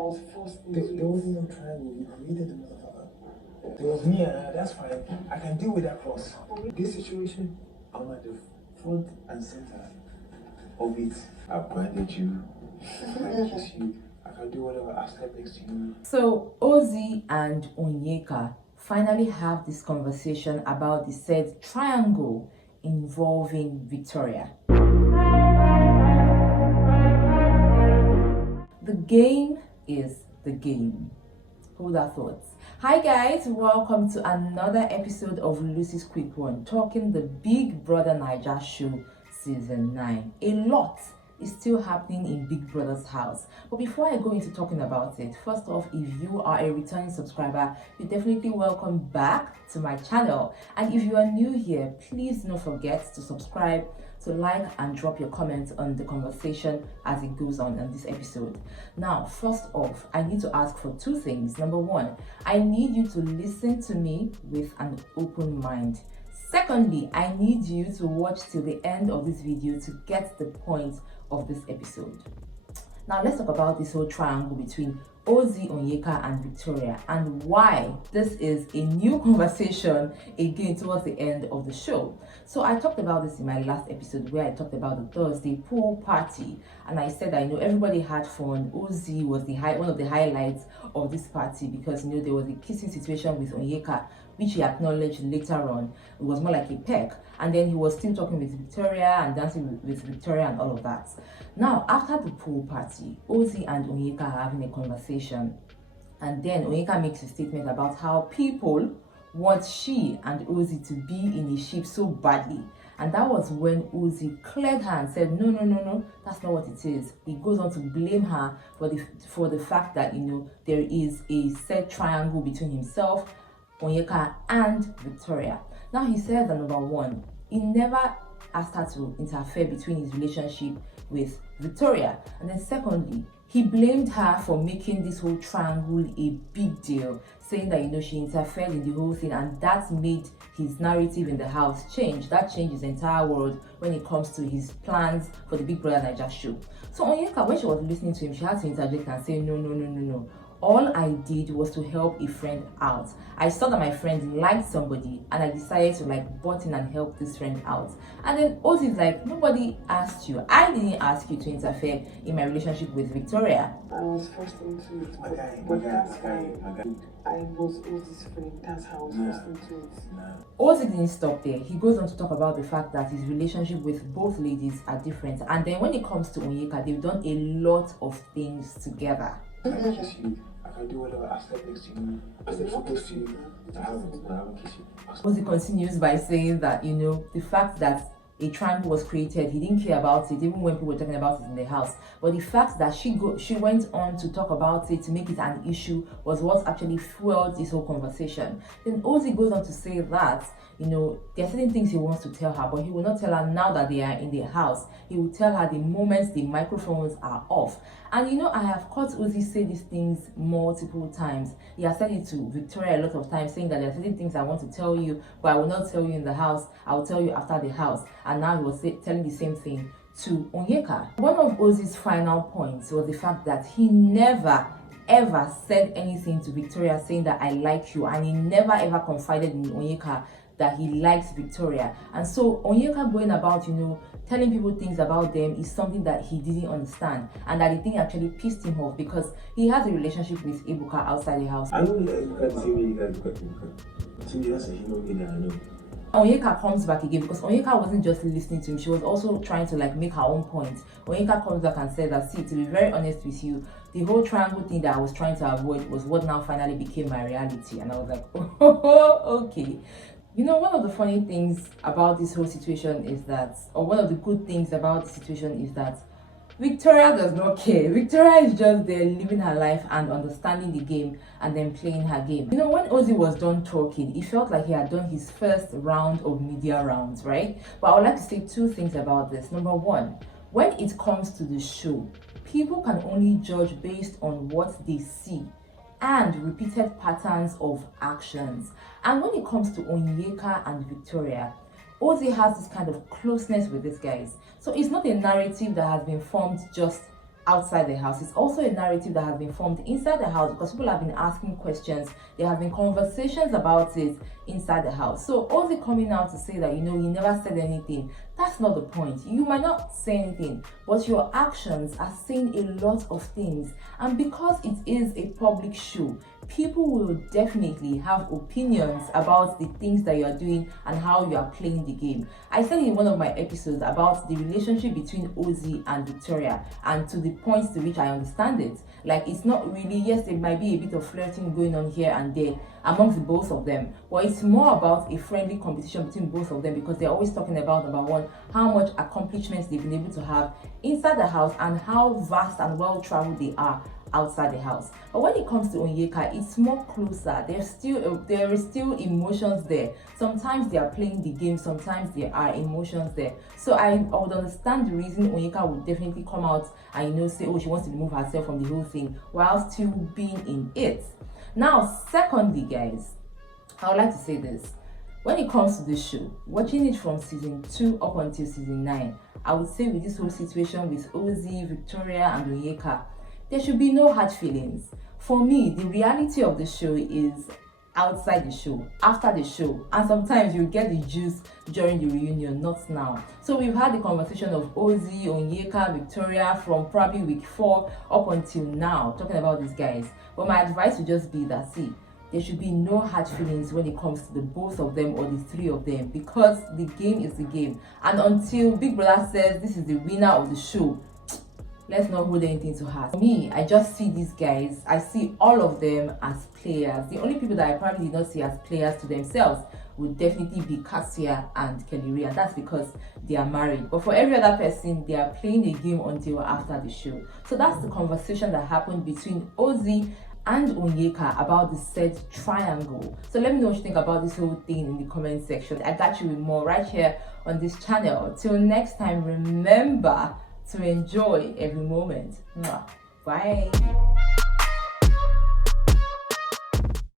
was forced into There wasn't no triangle. You created the motherfucker. There was me and her. That's fine. I can deal with that cross. This situation, I'm at the front and center of it. I branded you. I kiss you. I can do whatever. I step next to you. So Ozee and Onyeka finally have this conversation about the said triangle involving Victoria. The game is the game. Hold our thoughts. Hi guys, welcome to another episode of Lucy's Quick One, talking the Big Brother Naija show season 9. A lot is still happening in Big Brother's house. But before I go into talking about it, first off, if you are a returning subscriber, you're definitely welcome back to my channel. And if you are new here, please don't forget to subscribe, to like and drop your comments on the conversation as it goes on in this episode. Now, first off, I need to ask for two things. Number one, I need you to listen to me with an open mind. Secondly, I need you to watch till the end of this video to get the point of this episode. Now let's talk about this whole triangle between Ozee, Onyeka and Victoria and why this is a new conversation again towards the end of the show. So I talked about this in my last episode where I talked about the Thursday pool party, and I said that everybody had fun. Ozee was one of the highlights of this party because there was a kissing situation with Onyeka, which he acknowledged later on. It was more like a peck, and then he was still talking with Victoria and dancing with Victoria and all of that. Now, after the pool party, Ozee and Onyeka are having a conversation, and then Onyeka makes a statement about how people want she and Ozee to be in a ship so badly. And that was when Ozee cleared her and said, no, that's not what it is. He goes on to blame her for the fact that, there is a set triangle between himself, Onyeka and Victoria. Now he says that number one, he never asked her to interfere between his relationship with Victoria. And then secondly, he blamed her for making this whole triangle a big deal, saying that she interfered in the whole thing, and that made his narrative in the house change. That changed his entire world when it comes to his plans for the Big Brother Naija show. So Onyeka, when she was listening to him, she had to interject and say, no. All I did was to help a friend out. I saw that my friend liked somebody and I decided to butt in and help this friend out. And then Ozee is like, nobody asked you. I didn't ask you to interfere in my relationship with Victoria. I was forced into it, but that's fine. I was Ozee's friend. That's how I was forced into it. Ozee didn't stop there. He goes on to talk about the fact that his relationship with both ladies are different. And then when it comes to Onyeka, they've done a lot of things together. I can kiss you. I can do whatever. I step next to you. I step so close to you. I haven't kissed you. Ozee continues by saying that, the fact that a triangle was created, he didn't care about it, even when people were talking about it in the house. But the fact that she went on to talk about it, to make it an issue, was what actually fueled this whole conversation. Then Ozee goes on to say that, there are certain things he wants to tell her, but he will not tell her now that they are in the house. He will tell her the moment the microphones are off. And I have caught Ozee say these things multiple times. He has said it to Victoria a lot of times, saying that there are certain things I want to tell you, but I will not tell you in the house. I will tell you after the house. And now he was telling the same thing to Onyeka. One of Ozee's final points was the fact that he never ever said anything to Victoria saying that I like you, and he never ever confided in Onyeka that he likes Victoria. And so Onyeka going about, telling people things about them is something that he didn't understand, and that the thing actually pissed him off because he has a relationship with Ebuka outside the house. I don't know the same way you guys look at Ebuka. To me, that's a human being that I know. Onyeka comes back again because Onyeka wasn't just listening to him, she was also trying to make her own point. Onyeka comes back and said that, see, to be very honest with you, the whole triangle thing that I was trying to avoid was what now finally became my reality. And I was like, oh, okay. One of the funny things about this whole situation is that, or one of the good things about the situation is that Victoria does not care. Victoria is just there living her life and understanding the game and then playing her game. When Ozee was done talking, it felt like he had done his first round of media rounds, right? But I would like to say two things about this. Number one, when it comes to the show, people can only judge based on what they see and repeated patterns of actions. And when it comes to Onyeka and Victoria, Ozee has this kind of closeness with these guys. So it's not a narrative that has been formed just outside the house. It's also a narrative that has been formed inside the house because people have been asking questions. There have been conversations about it inside the house. So Ozee coming out to say that, you know, he never said anything, that's not the point. You might not say anything, but your actions are saying a lot of things. And because it is a public show, people will definitely have opinions about the things that you are doing and how you are playing the game. I said in one of my episodes about the relationship between Ozee and Victoria, and to the point to which I understand it. Like, it's not really, yes, there might be a bit of flirting going on here and there amongst the both of them, but it's more about a friendly competition between both of them, because they're always talking about, number one, how much accomplishments they've been able to have inside the house and how vast and well traveled they are outside the house. But when it comes to Onyeka, it's more closer. There is still emotions there. Sometimes they are playing the game, sometimes there are emotions there. So I would understand the reason Onyeka would definitely come out and, you know, say, oh, she wants to remove herself from the whole thing while still being in it. Now, secondly, guys, I would like to say this. When it comes to this show, watching it from season 2 up until season 9, I would say with this whole situation with Ozee, Victoria and Onyeka, there should be no hard feelings. For me, the reality of the show is outside the show, after the show, and sometimes you get the juice during the reunion, not now. So we've had the conversation of Ozee, Onyeka, Victoria from probably week 4 up until now, talking about these guys. But my advice would just be that, see, there should be no hard feelings when it comes to the both of them or the three of them, because the game is the game. And until Big Brother says this is the winner of the show, let's not hold anything to heart. For me, I just see these guys, I see all of them as players. The only people that I probably did not see as players to themselves would definitely be Cassia and Kelly Ray, and that's because they are married. But for every other person, they are playing the game until after the show. So that's the conversation that happened between Ozee and Onyeka about the said triangle. So let me know what you think about this whole thing in the comment section. I got you with more right here on this channel. Till next time, remember to enjoy every moment. Bye.